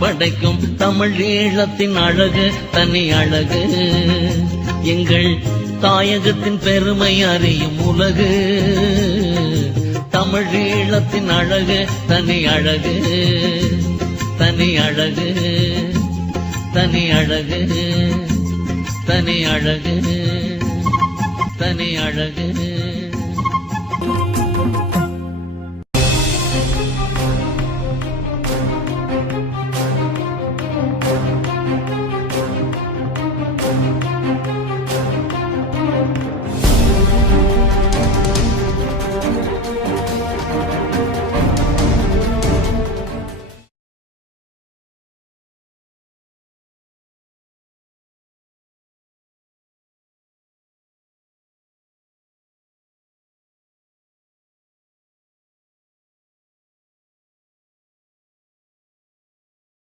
படைக்கும் தமிழ் ஈழத்தின் அழகு தனி அழகு. எங்கள் தாயகத்தின் பெருமை அறியும் உலகு. தமிழ் ஈழத்தின் அழகு தனி அழகு, தனி அழகு, தனி அழகு, தனி அழகு, தனி அழகு.